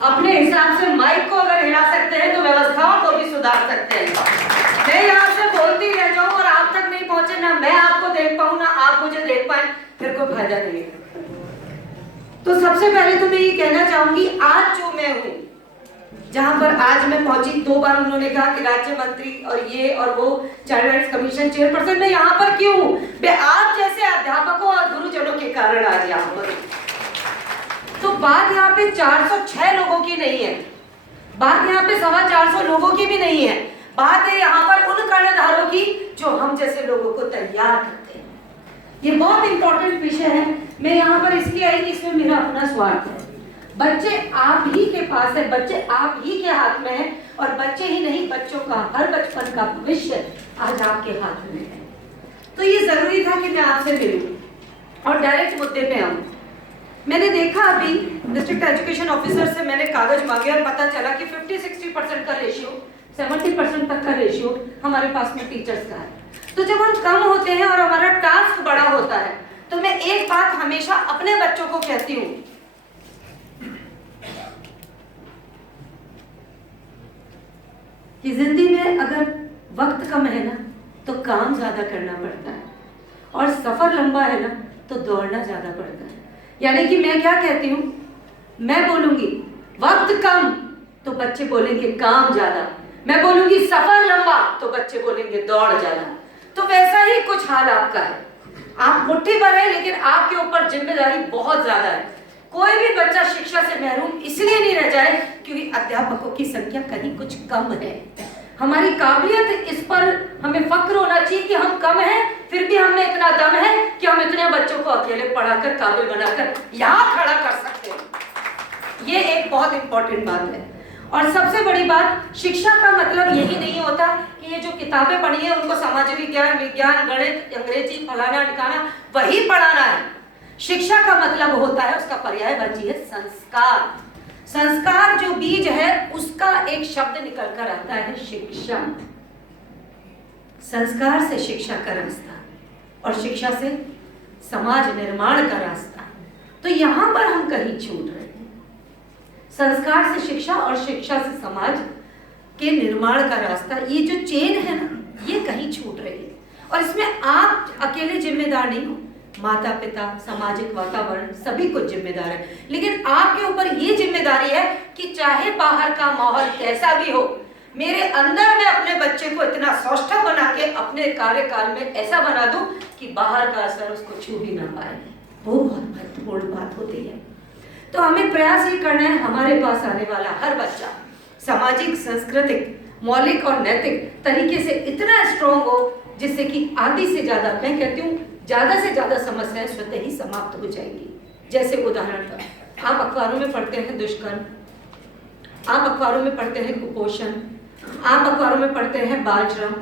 अपने हिसाब से माइक को अगर हिला सकते हैं तो व्यवस्थाओं को भी सुधार सकते हैं। मैं यहाँ से बोलती रह जाऊँ और आप तक नहीं पहुंचे, ना मैं आपको देख पाऊँ ना आप मुझे देख पाए, फिर कोई फायदा नहीं है। तो सबसे पहले तो मैं ये कहना चाहूंगी, आज जो मैं हूँ, जहां पर आज मैं पहुंची, 2 बार उन्होंने कहा कि राज्य मंत्री और ये और वो, चाइल्ड राइट्स कमीशन चेयरपर्सन, मैं यहाँ पर क्यों हूँ? आप जैसे अध्यापकों और गुरुजनों के कारण आज यहाँ पर। तो बात यहाँ पे 406 लोगों की नहीं है, बात यहाँ पे 425 लोगों की भी नहीं है, बात है यहाँ पर उन कर्णधारों की जो हम जैसे लोगों को तैयार करते हैं। ये बहुत इंपॉर्टेंट विषय है। मैं यहाँ पर इसलिए आई कि इसमें मेरा अपना स्वार्थ है। बच्चे आप ही के पास है, बच्चे आप ही के हाथ में है, और बच्चे ही नहीं, बच्चों का हर बचपन का भविष्य आज आपके हाथ में है। तो ये जरूरी था कि मैं आपसे मिलूं और डायरेक्ट मुद्दे पे आऊं। मैंने देखा अभी डिस्ट्रिक्ट एजुकेशन ऑफिसर से मैंने कागज मांगे और पता चला कि 50-60% का रेशियो, 70% तक का रेशियो हमारे पास में टीचर्स का है। तो जब हम कम होते हैं और हमारा टास्क बड़ा होता है, तो मैं एक बात हमेशा अपने बच्चों को कहती हूँ कि जिंदगी में अगर वक्त कम है ना तो काम ज्यादा करना पड़ता है, और सफर लंबा है ना तो दौड़ना ज्यादा पड़ता है। यानी कि मैं क्या कहती हूँ, मैं बोलूंगी वक्त कम तो बच्चे बोलेंगे काम ज्यादा, मैं बोलूंगी सफर लंबा तो बच्चे बोलेंगे दौड़ ज्यादा। तो वैसा ही कुछ हाल आपका है। आप मुट्ठी भर है लेकिन आपके ऊपर जिम्मेदारी बहुत ज्यादा है। कोई भी बच्चा शिक्षा से महरूम इसलिए नहीं रह जाए क्योंकि अध्यापकों की संख्या कहीं कुछ कम है। हमारी काबिलियत, इस पर हमें फक्र होना चाहिए कि हम कम हैं, फिर भी हमें इतना दम है कि हम इतने बच्चों को अकेले पढ़ाकर काबिल बनाकर यहाँ खड़ा कर सकते हैं। ये एक बहुत इंपॉर्टेंट बात है। और सबसे बड़ी बात, शिक्षा का मतलब यही नहीं होता कि ये जो किताबें पढ़ी है उनको समाज विज्ञान, विज्ञान, गणित, अंग्रेजी, फलाना ठिकाना वही पढ़ाना है। शिक्षा का मतलब होता है, उसका पर्यायवाची है संस्कार। संस्कार जो बीज है उसका एक शब्द निकल कर आता है शिक्षा। संस्कार से शिक्षा का रास्ता और शिक्षा से समाज निर्माण का रास्ता। तो यहां पर हम कहीं छूट रहे हैं। संस्कार से शिक्षा और शिक्षा से समाज के निर्माण का रास्ता, ये जो चेन है ना, ये कहीं छूट रही है। और इसमें आप अकेले जिम्मेदार नहीं हो, माता पिता, सामाजिक वातावरण सभी कुछ जिम्मेदार है। लेकिन आपके ऊपर ये जिम्मेदारी है कि चाहे बाहर का माहौल कैसा भी हो, मेरे अंदर मैं अपने बच्चे को इतना सौष्ठव बना के अपने कार्यकाल में ऐसा बना दूं कि बाहर का असर उसको छू भी ना पाए। वो बहुत महत्वपूर्ण बात होती है। तो हमें प्रयास ये करना है, हमारे पास आने वाला हर बच्चा सामाजिक, सांस्कृतिक, मौलिक और नैतिक तरीके से इतना स्ट्रॉन्ग हो जिससे कि आधी से ज्यादा, मैं कहती हूँ ज्यादा से ज्यादा समस्याएं स्वतः ही समाप्त हो जाएंगी। जैसे उदाहरण पर आप अखबारों में पढ़ते हैं दुष्कर्म, आप अखबारों में पढ़ते हैं कुपोषण, आप अखबारों में पढ़ते हैं बाल श्रम,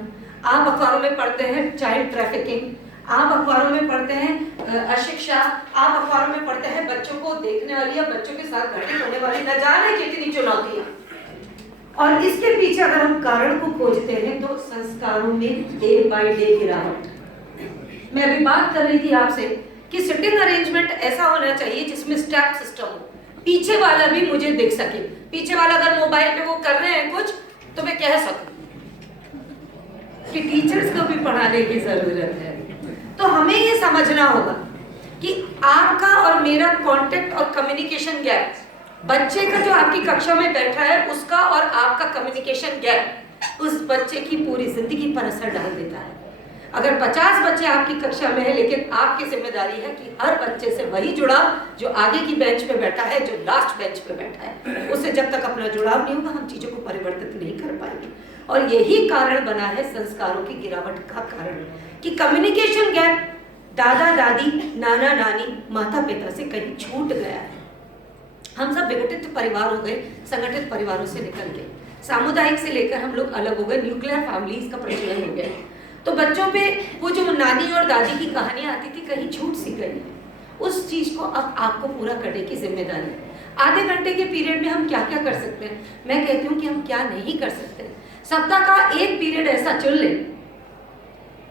आप अखबारों में पढ़ते हैं चाइल्ड ट्रैफिकिंग, आप अखबारों में पढ़ते हैं अशिक्षा, आप अखबारों में पढ़ते हैं बच्चों को देखने वाली या बच्चों के साथ घटित होने वाली न जाने कितनी चुनौतियां। और इसके पीछे अगर हम कारण को खोजते हैं तो संस्कारों में डे बाय डे गिरावट। मैं अभी बात कर रही थी आपसे कि सिटिंग अरेंजमेंट ऐसा होना चाहिए जिसमें स्टेप सिस्टम हो, पीछे वाला भी मुझे दिख सके। पीछे वाला अगर मोबाइल पे वो कर रहे हैं कुछ तो मैं कह सकूं कि टीचर्स को भी पढ़ाने की जरूरत है। तो हमें ये समझना होगा कि आपका और मेरा कांटेक्ट और कम्युनिकेशन गैप, बच्चे का जो आपकी कक्षा में बैठा है उसका और आपका कम्युनिकेशन गैप उस बच्चे की पूरी जिंदगी पर असर डाल देता है। अगर 50 बच्चे आपकी कक्षा में है लेकिन आपकी जिम्मेदारी है कि हर बच्चे से वही जुड़ाव जो आगे की बेंच पे बैठा है, जो लास्ट बेंच पे बैठा है, उससे जब तक अपना जुड़ाव नहीं होगा हम चीजों को परिवर्तित नहीं कर पाएंगे। और यही कारण बना है संस्कारों की गिरावट का कारण कि कम्युनिकेशन गैप दादा दादी, नाना नानी, माता पिता से कहीं छूट गया है। हम सब विघटित परिवार हो गए, संगठित परिवारों से निकल के सामुदायिक से लेकर हम लोग अलग हो गए, न्यूक्लियर फैमिलीज का प्रचलन हो गया। तो बच्चों पे वो जो नानी और दादी की कहानियां आती थी कहीं छूट सी गई। उस चीज को अब आपको पूरा करने की जिम्मेदारी है। आधे घंटे के पीरियड में हम क्या क्या कर सकते हैं? मैं कहती हूँ कि हम क्या नहीं कर सकते। सप्ताह का एक पीरियड ऐसा चुन लें,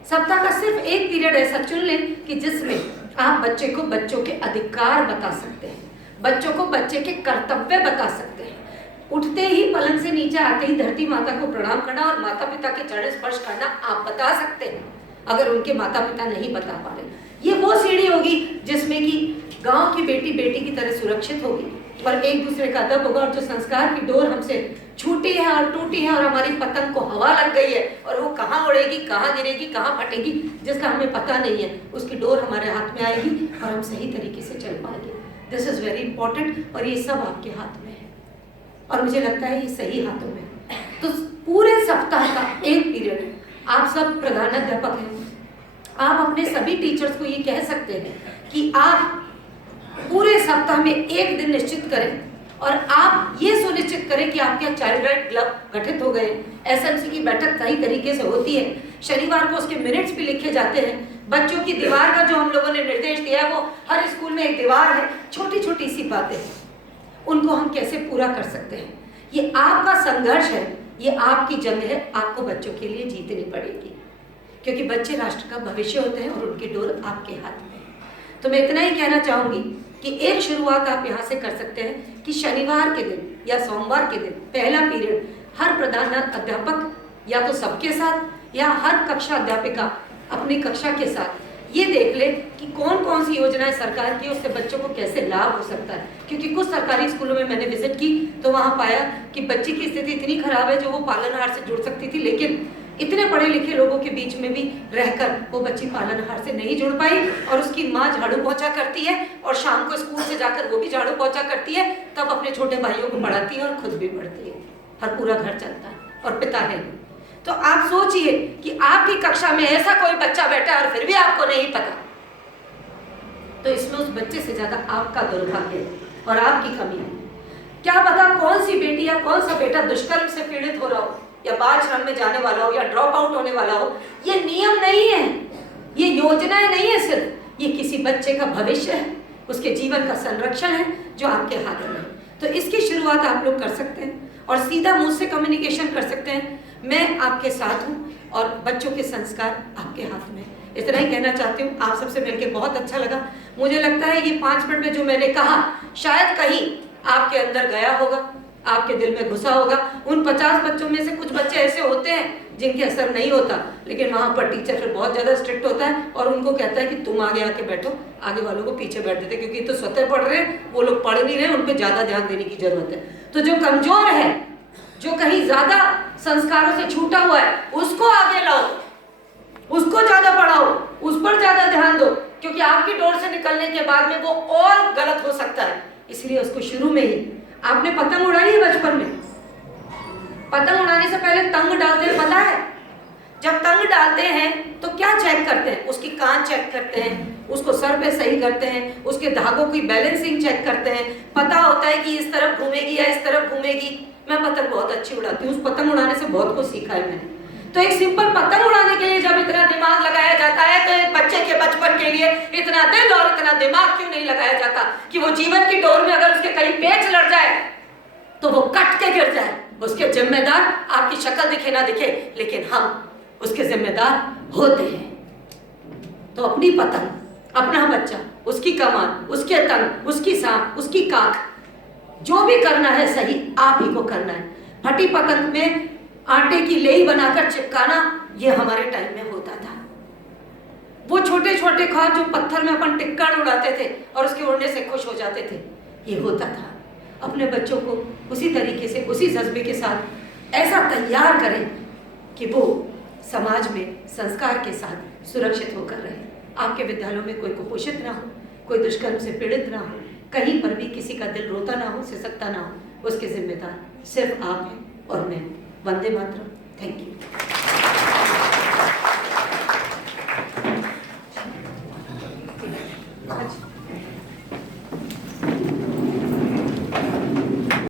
सप्ताह का सिर्फ एक पीरियड ऐसा चुन लें कि जिसमें आप बच्चे को बच्चों के अधिकार बता सकते हैं, बच्चों को बच्चे के कर्तव्य बता सकते हैं। उठते ही पलंग से नीचे आते ही धरती माता को प्रणाम करना और माता पिता के चरण स्पर्श करना आप बता सकते हैं, अगर उनके माता पिता नहीं बता पा रहे। ये वो सीढ़ी होगी जिसमें कि गांव की बेटी बेटी की तरह सुरक्षित होगी और एक दूसरे का अदब होगा। और जो संस्कार की डोर हमसे छूटी है और टूटी है और हमारी पतंग को हवा लग गई है और वो कहाँ उड़ेगी, कहाँ गिरेगी, कहाँ फटेगी, जिसका हमें पता नहीं है, उसकी डोर हमारे हाथ में आएगी और हम सही तरीके से चल पाएंगे। दिस इज वेरी इंपॉर्टेंट और ये सब आपके हाथ में है और मुझे लगता है ये सही हाथों में है। तो पूरे सप्ताह का एक पीरियड आप सब प्रधानाध्यापक हैं, आप अपने सभी टीचर्स को ये कह सकते हैं कि आप पूरे सप्ताह में एक दिन निश्चित करें और आप ये सुनिश्चित करें कि आपके चाइल्ड राइट क्लब गठित हो गए। एसएमसी की बैठक सही तरीके से होती है, शनिवार को उसके मिनट्स भी लिखे जाते हैं। बच्चों की दीवार का जो हम लोगों ने निर्देश दिया है, वो हर स्कूल में एक दीवार है, छोटी छोटी सी बातें, उनको हम कैसे पूरा कर सकते हैं। ये आपका संघर्ष है, ये आपकी जंग है, आपको बच्चों के लिए जीतनी पड़ेगी क्योंकि बच्चे राष्ट्र का भविष्य होते हैं और उनकी डोर आपके हाथ में है। तो मैं इतना ही कहना चाहूंगी कि एक शुरुआत आप यहाँ से कर सकते हैं कि शनिवार के दिन या सोमवार के दिन पहला पीरियड हर प्रधान अध्यापक या तो सबके साथ या हर कक्षा अध्यापिका अपनी कक्षा के साथ ये देख ले कि कौन कौन सी योजनाएं सरकार की, उससे बच्चों को कैसे लाभ हो सकता है। क्योंकि कुछ सरकारी स्कूलों में मैंने विजिट की तो वहाँ पाया कि बच्ची की स्थिति इतनी खराब है जो वो पालनहार से जुड़ सकती थी, लेकिन इतने पढ़े लिखे लोगों के बीच में भी रहकर वो बच्ची पालनहार से नहीं जुड़ पाई और उसकी माँ झाड़ू पोंछा करती है और शाम को स्कूल से जाकर वो भी झाड़ू पोंछा करती है, तब अपने छोटे भाइयों को पढ़ाती है और खुद भी पढ़ती है और पूरा घर चलता है और पिता है। तो आप सोचिए कि आपकी कक्षा में ऐसा कोई बच्चा बैठा है और फिर भी आपको नहीं पता, तो इसमें उस बच्चे से ज्यादा आपका दुर्भाग्य है और आपकी कमी है। क्या पता कौन सी बेटी या कौन सा बेटा दुष्कर्म से पीड़ित हो रहा हो या बाल श्रम में जाने वाला हो या ड्रॉप आउट होने वाला हो। ये नियम नहीं है, ये योजनाएं नहीं है, सिर्फ ये किसी बच्चे का भविष्य है, उसके जीवन का संरक्षण है जो आपके हाथ में है। तो इसकी शुरुआत आप लोग कर सकते हैं और सीधा मुझसे कम्युनिकेशन कर सकते हैं। मैं आपके साथ हूँ और बच्चों के संस्कार आपके हाथ में। इतना ही कहना चाहती हूँ। आप सबसे मिलकर बहुत अच्छा लगा। मुझे लगता है ये 5 मिनट में जो मैंने कहा शायद कहीं आपके अंदर गया होगा, आपके दिल में घुसा होगा। उन 50 बच्चों में से कुछ बच्चे ऐसे होते हैं जिनके असर नहीं होता, लेकिन वहाँ पर टीचर फिर बहुत ज़्यादा स्ट्रिक्ट होता है और उनको कहता है कि तुम आगे आके बैठो, आगे वालों को पीछे बैठ देते क्योंकि तो स्वतः पढ़ रहे हैं, वो लोग पढ़ नहीं रहे, उन पर ज़्यादा ध्यान देने की जरूरत है। तो जो कमजोर है, जो कहीं ज़्यादा संस्कारों से छूटा हुआ है, उसको आगे लाओ, उसको ज़्यादा पढ़ाओ, उस पर ज़्यादा ध्यान दो, क्योंकि आपकी डोर से निकलने के बाद में वो और गलत हो सकता है। इसलिए उसको शुरू में ही आपने पतंग उड़ाई है बचपन में, पतंग उड़ाने से पहले तंग डालते हैं, पता है? जब तंग डालते हैं तो क्या चेक करते हैं? उसकी कान चेक करते हैं, उसको सर पे सही करते हैं, उसके धागों की बैलेंसिंग चेक करते हैं, पता होता है कि इस तरफ घूमेगी या इस तरफ घूमेगी। मैं पतंग बहुत अच्छी उड़ाती हूँ, उस पतंग उड़ाने से बहुत कुछ सीखा है मैंने। तो एक सिंपल पतंग उड़ाने के लिए जब इतना दिमाग लगाया जाता है, तो एक बच्चे के बचपन के लिए इतना दिल और इतना दिमाग क्यों नहीं लगाया जाता कि वो जीवन की डोर में अगर उसके कहीं पेच लड़ जाए तो वो कट के गिर जाए। उसके जिम्मेदार आपकी शक्ल दिखे ना दिखे, लेकिन हम उसके जिम्मेदार होते हैं। तो अपनी पतंग, अपना बच्चा, उसकी कमान, उसके तंग, उसकी सांप, उसकी काख, जो भी करना है सही आप ही को करना है। फटी पतंग में आटे की लेई बनाकर चिपकाना, ये हमारे टाइम में होता था। वो छोटे छोटे ख्वाब जो पत्थर में अपन टिक्कर उड़ाते थे और उसके उड़ने से खुश हो जाते थे, ये होता था। अपने बच्चों को उसी तरीके से, उसी जज्बे के साथ ऐसा तैयार करें कि वो समाज में संस्कार के साथ सुरक्षित होकर रहे। आपके विद्यालयों में कोई कुपोषित ना हो, कोई दुष्कर्म से पीड़ित ना हो, कहीं पर भी किसी का दिल रोता ना हो, सिसकता ना हो। उसके जिम्मेदार सिर्फ आप हैं और मैं। वंदे मातरम। Thank you.